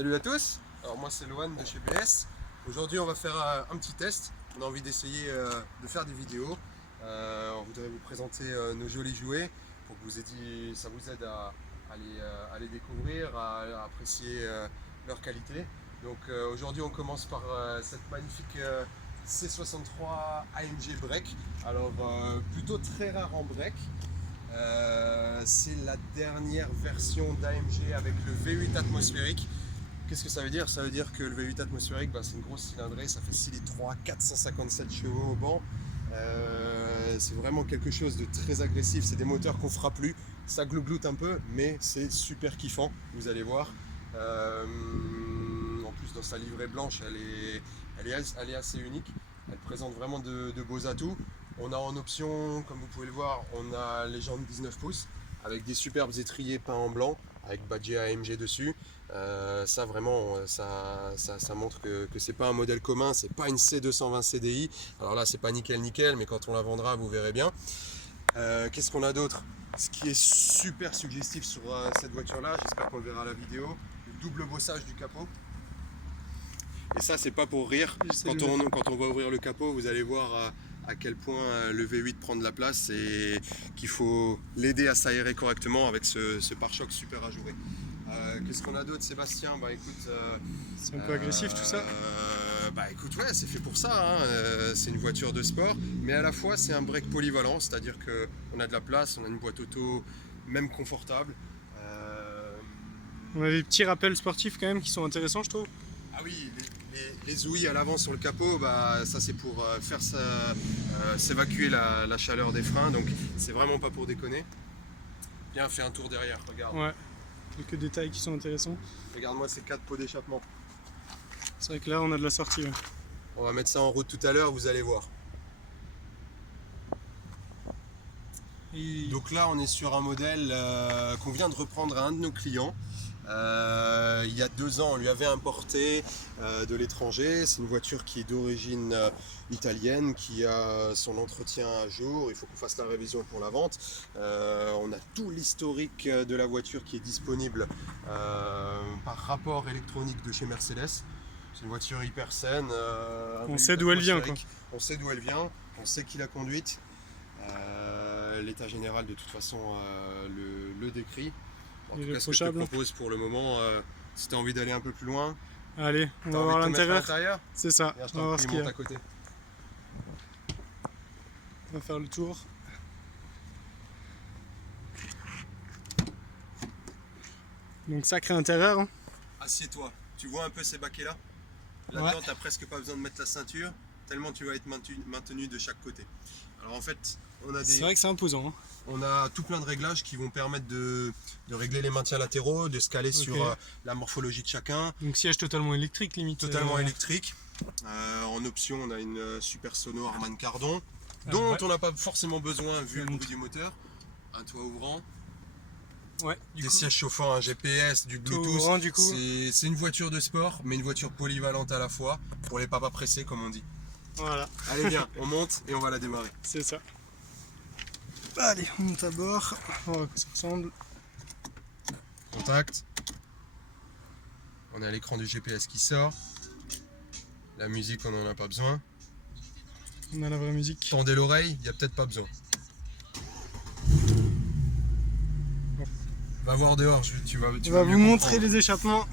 Salut à tous, alors moi c'est Lohan de chez BS. Aujourd'hui on va faire un petit test. On a envie d'essayer de faire des vidéos. On voudrait vous présenter nos jolis jouets pour que ça vous aide à les découvrir, à apprécier leur qualité. Donc aujourd'hui on commence par cette magnifique C63 AMG Break. Alors plutôt très rare en break. C'est la dernière version d'AMG avec le V8 atmosphérique. Qu'est-ce que ça veut dire? Ça veut dire que le V8 atmosphérique, c'est une grosse cylindrée, ça fait 6 litres 3, 457 chevaux au banc. C'est vraiment quelque chose de très agressif, c'est des moteurs qu'on fera plus. Ça glougloute un peu, mais c'est super kiffant, vous allez voir. En plus, dans sa livrée blanche, elle est assez unique. Elle présente vraiment de beaux atouts. On a en option, comme vous pouvez le voir, on a les jantes 19 pouces avec des superbes étriers peints en blanc avec badgé AMG dessus. Ça vraiment, ça montre que c'est pas un modèle commun, c'est pas une C220 CDI. Alors là, c'est pas nickel, mais quand on la vendra, vous verrez bien. Qu'est-ce qu'on a d'autre? Ce qui est super suggestif sur cette voiture-là, j'espère qu'on le verra à la vidéo, le double bossage du capot. Et ça, c'est pas pour rire. Quand on va ouvrir le capot, vous allez voir à quel point le V8 prend de la place et qu'il faut l'aider à s'aérer correctement avec ce pare-choc super ajouré. Qu'est-ce qu'on a d'autre, Sébastien? Écoute, c'est un peu agressif tout ça. Écoute, ouais, c'est fait pour ça, hein. C'est une voiture de sport, mais à la fois c'est un break polyvalent, c'est-à-dire qu'on a de la place, on a une boîte auto même confortable. On a des petits rappels sportifs quand même qui sont intéressants, je trouve. Ah oui, les ouïes à l'avant sur le capot, ça c'est pour faire s'évacuer la chaleur des freins, donc c'est vraiment pas pour déconner. Viens, fais un tour derrière, regarde. Ouais, quelques détails qui sont intéressants. Regarde-moi ces 4 pots d'échappement. C'est vrai que là on a de la sortie. Ouais. On va mettre ça en route tout à l'heure, vous allez voir. Donc là on est sur un modèle qu'on vient de reprendre à un de nos clients. Il y a 2 ans, on lui avait importé de l'étranger. C'est une voiture qui est d'origine italienne, qui a son entretien à jour. Il faut qu'on fasse la révision pour la vente. On a tout l'historique de la voiture qui est disponible par rapport électronique de chez Mercedes. C'est une voiture hyper saine. On sait d'où elle vient, quoi. On sait d'où elle vient, on sait qui l'a conduite. L'état général, de toute façon, le décrit. En tout cas, ce que je te propose pour le moment, si tu as envie d'aller un peu plus loin. Allez, on va voir l'intérieur. C'est ça. On va voir ce qu'il y a à côté. On va faire le tour. Donc sacré intérieur. Hein. Assieds-toi. Tu vois un peu ces baquets là? Là-dedans, tu n'as presque pas besoin de mettre la ceinture, tellement tu vas être maintenu de chaque côté. Alors en fait, c'est vrai que c'est imposant. Hein. On a tout plein de réglages qui vont permettre de régler les maintiens latéraux, de se caler sur la morphologie de chacun. Donc siège totalement électrique limite. Totalement électrique. En option, on a une super sono Harman Kardon, dont on n'a pas forcément besoin vu le bruit du moteur. Un toit ouvrant. Ouais, des sièges chauffants, un GPS, du Bluetooth. C'est une voiture de sport, mais une voiture polyvalente à la fois, pour les papas pressés comme on dit. Voilà. Allez bien, on monte et on va la démarrer. C'est ça. Allez, on monte à bord, on va voir à quoi ça ressemble. Contact. On a l'écran du GPS qui sort. La musique, on n'en a pas besoin. On a la vraie musique. Tendez l'oreille, il n'y a peut-être pas besoin. Va voir dehors, tu vas on va vous montrer les échappements.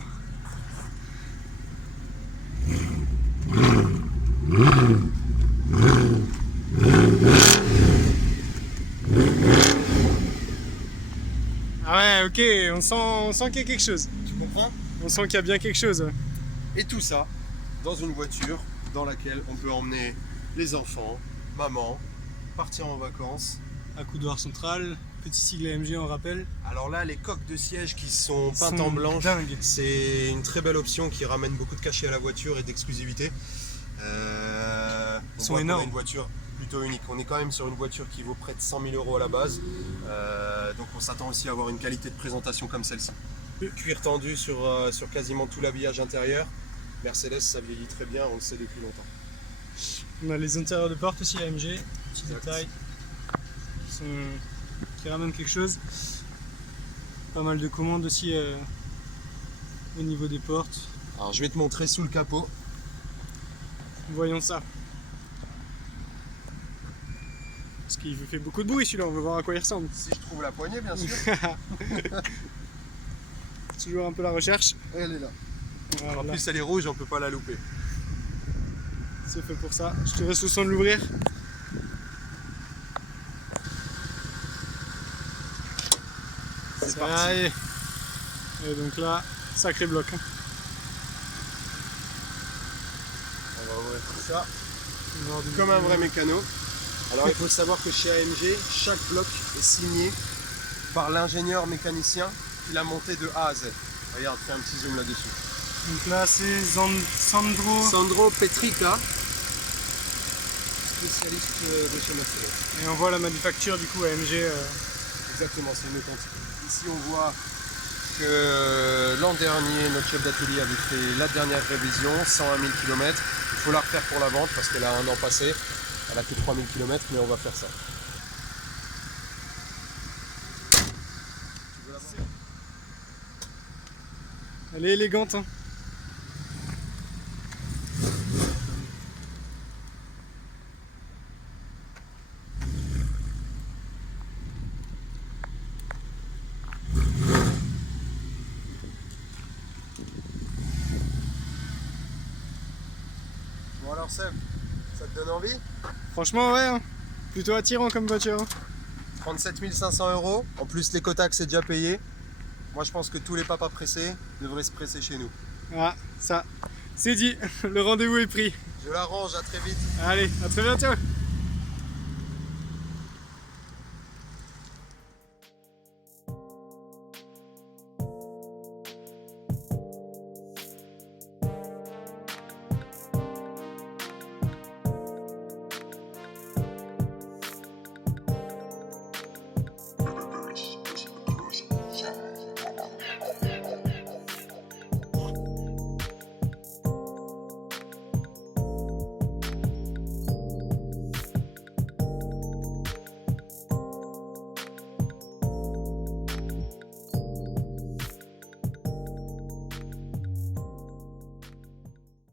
Ah ouais, ok, on sent qu'il y a quelque chose. Tu comprends? On sent qu'il y a bien quelque chose. Et tout ça dans une voiture dans laquelle on peut emmener les enfants, maman, partir en vacances. Accoudoir central, petit sigle AMG en rappel. Alors là, les coques de siège qui sont peintes en blanche, c'est une très belle option qui ramène beaucoup de cachet à la voiture et d'exclusivité. Ils sont énormes. Une voiture plutôt unique. On est quand même sur une voiture qui vaut près de 100 000 € à la base. Donc on s'attend aussi à avoir une qualité de présentation comme celle-ci. Cuir tendu sur quasiment tout l'habillage intérieur. Mercedes, ça vieillit très bien, on le sait depuis longtemps. On a les intérieurs de porte aussi AMG, petits détails qui ramènent quelque chose. Pas mal de commandes aussi au niveau des portes. Alors je vais te montrer sous le capot. Voyons ça. Parce qu'il fait beaucoup de bruit celui-là, on va voir à quoi il ressemble. Si je trouve la poignée, bien sûr. Toujours un peu la recherche. Elle est là. Voilà. En plus elle est rouge, on peut pas la louper. C'est fait pour ça. Je te laisse le soin de l'ouvrir. C'est Ça parti. y est. Et donc là, sacré bloc. Hein. On va ouvrir tout ça. On va voir du- Comme un vrai mécano. Alors il faut savoir que chez AMG, chaque bloc est signé par l'ingénieur mécanicien qui l'a monté de A à Z. Regarde, fais un petit zoom là-dessus. Donc là, c'est Sandro. Sandro Petrica, spécialiste de chez Mercedes. Et on voit la manufacture du coup AMG. Exactement, c'est une authentique. Ici on voit que l'an dernier, notre chef d'atelier avait fait la dernière révision, 101 000 km. Il faut la refaire pour la vente parce qu'elle a un an passé. Elle a que 3000 km, mais on va faire ça. Tu veux la voir ? Elle est élégante. Hein. Bon alors Seb, ça te donne envie ? Franchement, ouais. Hein. Plutôt attirant comme voiture. Hein. 37 500 €, en plus l'écotaxe est déjà payé. Moi je pense que tous les papas pressés devraient se presser chez nous. Ah, ça, c'est dit. Le rendez-vous est pris. Je la range, à très vite. Allez, à très bientôt.